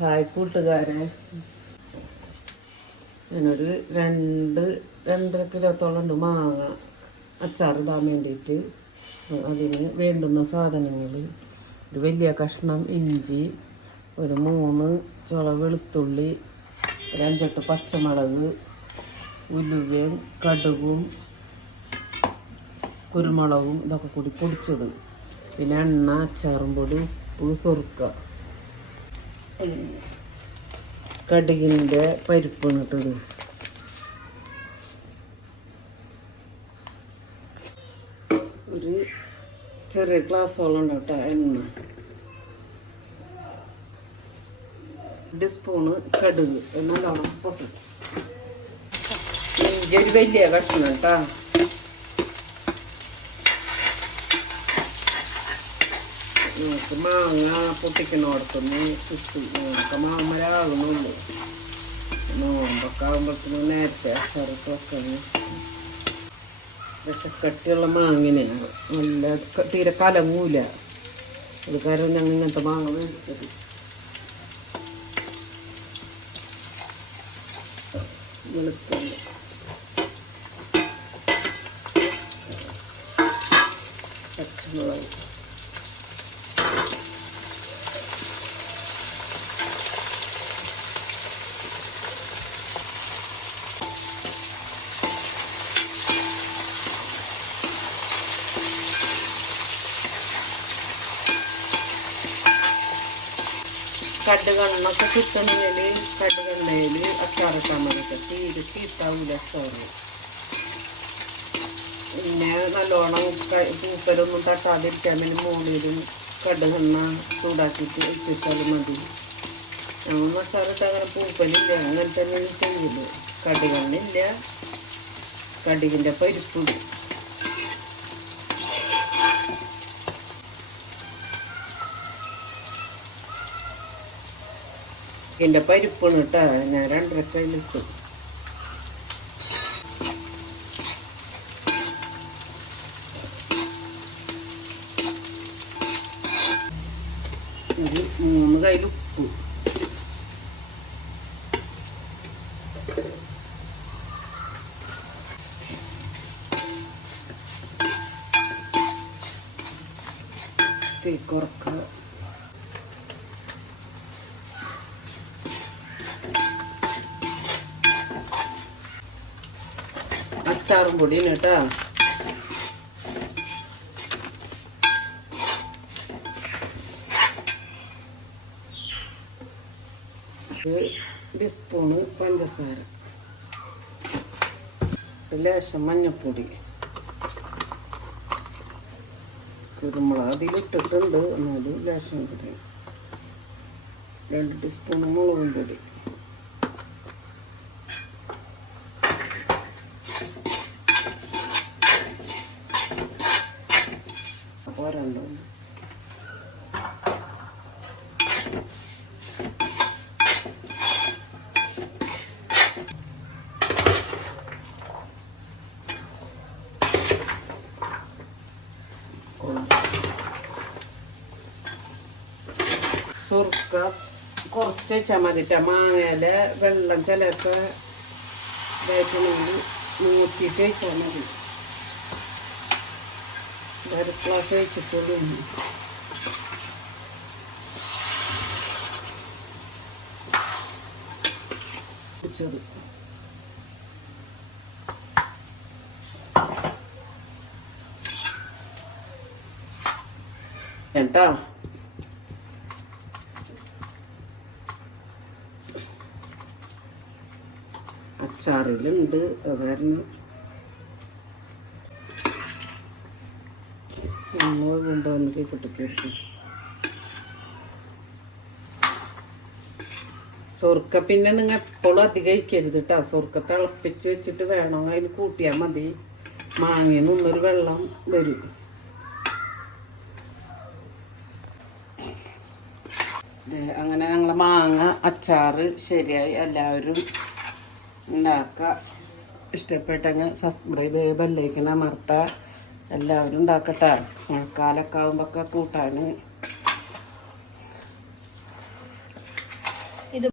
Hi കൂട്ടുകാരെ, ഞാനൊരു 2-2.5 കിലോത്തോളം ഉണ്ട് മാങ്ങ അച്ചാറിടാൻ വേണ്ടിയിട്ട്. അതിന് വേണ്ടുന്ന സാധനങ്ങൾ: ഒരു വലിയ കഷ്ണം ഇഞ്ചി, ഒരു 3 ചുള വെളുത്തുള്ളി, ഒരു 5-8 പച്ചമുളക്, ഉലുവയും കടുകും കുരുമുളകും ഇതൊക്കെ കൂടി പൊടിച്ചത്, പിന്നെ എണ്ണ, അച്ചാറും പൊടി, ഉപ്പ്, സുർക്ക, കടുകിൻ്റെ പരിപ്പാണ് ഇട്ടത്. ഒരു ചെറിയ ഗ്ലാസ്സോളം ഉണ്ടാവും കേട്ടോ എണ്ണ. 2 സ്പൂണ് കടുക് നല്ലോണം പൊട്ടിട്ട്. ഇഞ്ചി ഒരു വലിയ കഷ്ണം കേട്ടോ. നമുക്ക് മാങ്ങ പൊട്ടിക്കണോടത്തൊന്ന് ചുറ്റും നമുക്ക് മാമരാകുന്നുള്ളൂ. നോമ്പൊക്കെ ആകുമ്പോഴത്തേനും നേരത്തെ അച്ചാറൊക്കെ വെക്കാന്. വിശക്കട്ടിയുള്ള മാങ്ങനെയാണ്, നല്ല തീരെ കലങ്ങൂല. അത് കാരണം ഞങ്ങൾ ഇങ്ങനത്തെ മാങ്ങ മേടിച്ചത്. വെളുത്തുള്ളി, പച്ചമുളക്, കടുകണ്ണൊക്കെ കിട്ടണമെങ്കിൽ കടുകെണ്ണയിൽ അച്ചാറിട്ടാൽ മതി. തീരെ ചീത്താവൂല അച്ചാറ്. പിന്നെ നല്ലോണം പൂപ്പലൊന്നും തട്ടാതിരിക്കാൻ വേണ്ടി മുകളിലും കടുകെണ്ണ ചൂടാക്കിയിട്ട് വെച്ചാൽ മതി. ഞങ്ങൾ മസാലയിട്ട് അങ്ങനെ പൂപ്പലില്ല, അങ്ങനെ തന്നെയാണ് ചെയ്യുന്നത്. കടുകെണ്ണയില്ല, കടുകിൻ്റെ പരിപ്പിടും. ഇതിൻ്റെ പരിപ്പാണ് കേട്ടോ. ഞാൻ 2.5 കയ്യിലിട്ടു. ഒരു 3 കയ്യിൽ ഉപ്പ്, തീ കുറക്കുക. അച്ചാറും പൊടിയാണ് കേട്ടോ. ഒരു ടീസ്പൂണ് പഞ്ചസാര, ലേശം മഞ്ഞൾപ്പൊടി, കുരുമുളക് അതിലിട്ടിട്ടുണ്ട്, എന്നാലും ലേശം കൂടി, 2 ടീസ്പൂണ് മുളകും പൊടി, പോരണ്ടോ. സുർക്ക കുറച്ച് വെച്ചാൽ മതിട്ട. മാങ്ങയിലെ വെള്ളം ചിലപ്പോൾ ഇതായിട്ടുണ്ടെങ്കിൽ നോക്കിയിട്ട് വെച്ചാൽ മതി. 1 ഗ്ലാസ് വെച്ചിട്ടുള്ളൂ. പിടിച്ചത് കേട്ടോ. അച്ചാറിലുണ്ട്, അത് കാരണം കൊണ്ടുവന്ന് കൈക്കൊട്ടിക്കും. സുർക്ക പിന്നെ നിങ്ങൾ എപ്പോഴും അധികം കഴിക്കരുത് കേട്ടോ. സുർക്ക തിളപ്പിച്ച് വെച്ചിട്ട് വേണം അതിൽ കൂട്ടിയാൽ മതി. മാങ്ങയിൽ നിന്നൊരു വെള്ളം വരും. അങ്ങനെ ഞങ്ങളെ മാങ്ങ അച്ചാറ് ശരിയായി. എല്ലാവരും ഉണ്ടാക്കുക. ഇഷ്ടപ്പെട്ടെങ്കിൽ സബ്സ്ക്രൈബ് ബെല്ലൈക്കൺ അമർത്തുക. എല്ലാവരും ഉണ്ടാക്കട്ടെ. മഴക്കാലമൊക്കെ ആകുമ്പോഴൊക്കെ കൂട്ടാൻ